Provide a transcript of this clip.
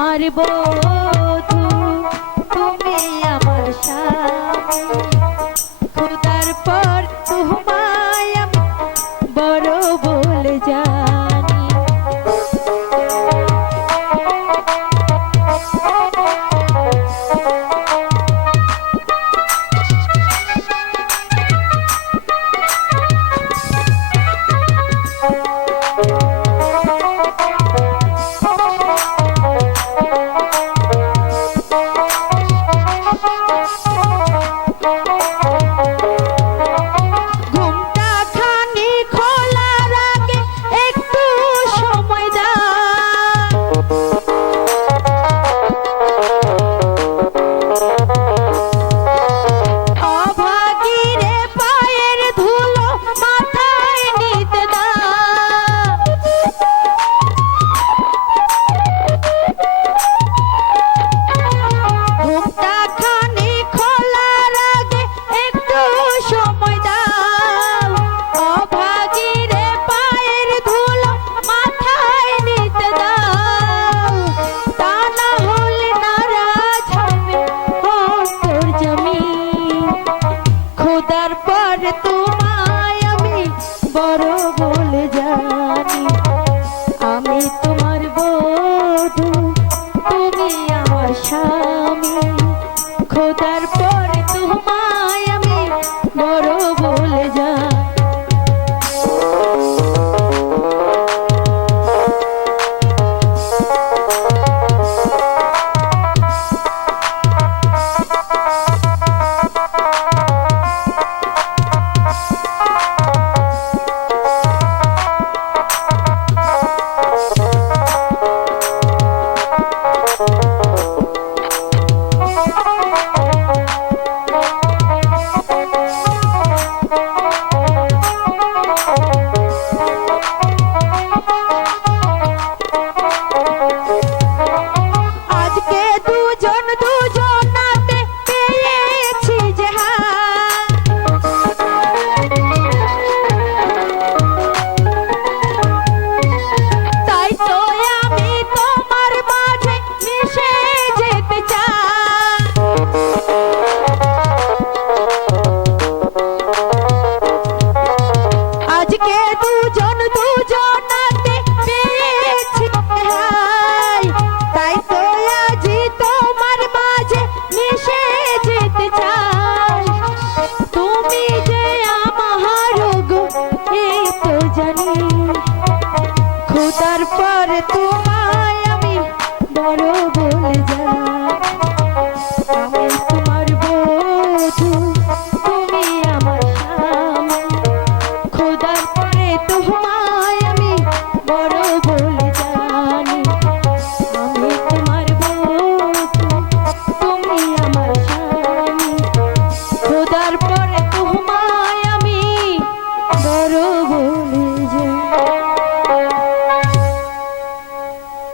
আমার বধু তুমি আমার সাথে Bye. বধু তুমি আমার স্বামী। খোদার Thank you.